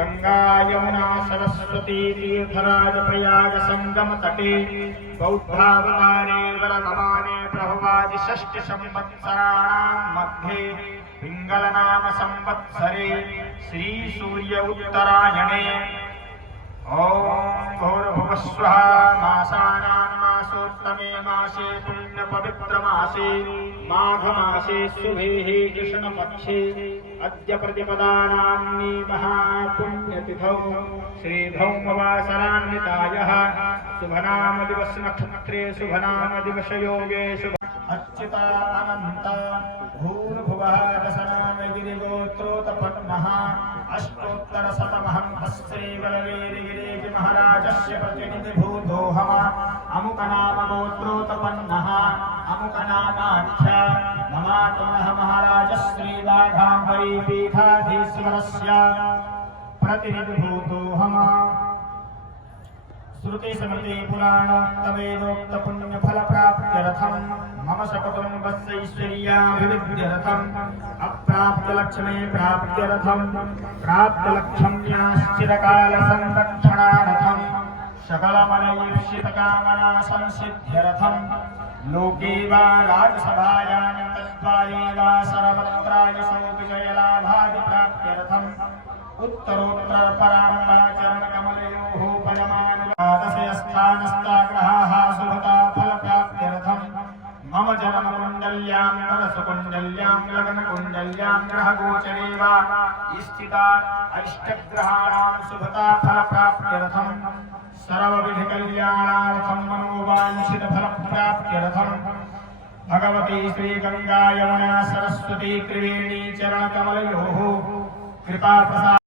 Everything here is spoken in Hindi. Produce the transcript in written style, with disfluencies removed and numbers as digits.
गंगा यमुना सरस्वती तीर्थराज प्रयाग संगम तटे बौद्धावतारे वर्तमाने प्रभवादि षष्ठ संवत्सराणां मध्ये पिंगलनाम संवत्सरे श्री सूर्य उत्तरायणे ओम भूर्भुवस्वः मासानां मासोत्तमे मासे पुण्य पवित्र मासे माघ मासे शुभेः कृष्णपक्षे अद्य प्रतिपदानाम्नि महापुण्यतिथौ श्रीभौमवासरान्वितायः शुभनाम दिवस नक्षत्रे शुभनाम दिवस योगे शुभ अच्युता अनंत भूर्भुवः दशनाम गिरिगोत्रोतपन्नः अष्टोत्तर शतमहं श्रीबलवीरगिरि महाराजस्य प्रतिनिधिभूतोऽहम् अमुकनाम गोत्रोतपन्नः अमुकनामाख्य नमातुलः महाराज श्रीवाघाम्बरी पीठाधीश्वरस्य प्रतिनिधिभूतोऽहम् श्रुति स्मृति पुराण तवेदोक्त पुण्य फल प्राप्त्यर्थम मम सकुटुम्बस्य ऐश्वर्याभिवृद्ध्यर्थम अप्राप्य लक्ष्मी प्राप्त्यर्थम प्राप्त लक्ष्म्याश्चिरकाल संरक्षणार्थम सकलमलैर्षित कामना संसिद्ध्यर्थम लोके वा राजसभायां तद्वारे वा सर्वत्रायसौ विजयलाभादि प्राप्त्यर्थम उत्तरोत्तर पराम्बाचरण कमलयोः पदमानुवादस्य स्थानस्ताग्रहाः शुभता फलप्राप्त्यर्थं मम जन्मकुण्डल्यां मनसकुण्डल्यां लग्नकुण्डल्यां ग्रहगोचरे वा स्थिता अष्टग्रहाणां शुभता फलप्राप्त्यर्थं सर्वविधकल्याणार्थं मनोवाञ्छितफलप्राप्त्यर्थं भगवती श्रीगंगा यमुना सरस्वती त्रिवेणी चरणकमलयोः कृपा